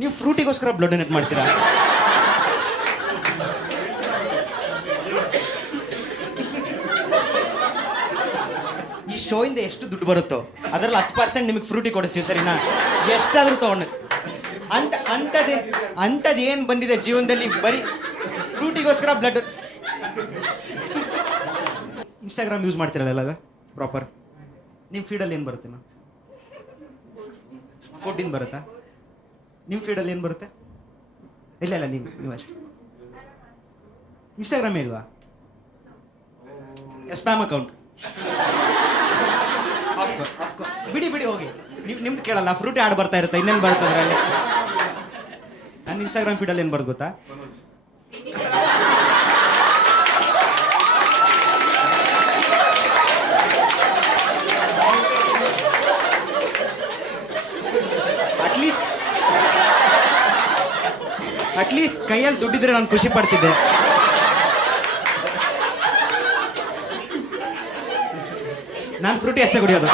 ನೀವು ಫ್ರೂಟಿಗೋಸ್ಕರ blood donate ಮಾಡ್ತೀರಾ? ಈ ಶೋ ಇಂದ ಎಷ್ಟು ದುಡ್ಡು ಬರುತ್ತೋ ಅದರಲ್ಲಿ 10% ನಿಮಗೆ ಫ್ರೂಟಿ ಕೊಡಿಸ್ತೀವಿ, ಸರಿನಾ? ಎಷ್ಟಾದ್ರೂ ತಗೊಂಡು ಅಂಥದ್ದೇನು ಬಂದಿದೆ ಜೀವನದಲ್ಲಿ? ಬರೀ ಫ್ರೂಟಿಗೋಸ್ಕರ ಬ್ಲಡ್. ಇನ್ಸ್ಟಾಗ್ರಾಮ್ ಯೂಸ್ ಮಾಡ್ತಿರಲ್ಲ ಪ್ರಾಪರ್? ನಿಮ್ಮ ಫೀಡಲ್ಲಿ ಏನು ಬರುತ್ತೆ? 14 ಬರುತ್ತಾ? ನಿಮ್ಮ ಫೀಡಲ್ಲಿ ಏನು ಬರುತ್ತೆ? ಇಲ್ಲ ನೀವು ಅಷ್ಟೇ. ಇನ್ಸ್ಟಾಗ್ರಾಮೇ ಇಲ್ವಾ? Spam account. ಬಿಡಿ ಹೋಗಿ. ನಿಮ್ದು ಕೇಳಲ್ಲ, ಫ್ರೂಟಿ ಆಡ್ ಬರ್ತಾ ಇರುತ್ತೆ, ಇನ್ನೇನು ಬರುತ್ತೆ ಅದರಲ್ಲಿ? ನನ್ನ ಇನ್ಸ್ಟಾಗ್ರಾಮ್ ಫೀಡಲ್ಲಿ ಏನು ಬರುತ್ತೆ ಗೊತ್ತಾ? ಅಟ್ಲೀಸ್ಟ್ ಕೈಯಲ್ಲಿ ದುಡ್ಡಿದ್ರೆ ನಾನು ಖುಷಿ ಪಡ್ತಿದ್ದೆ. ನಾನು ಫ್ರೂಟಿ ಅಷ್ಟೇ ಕುಡಿಯೋದು.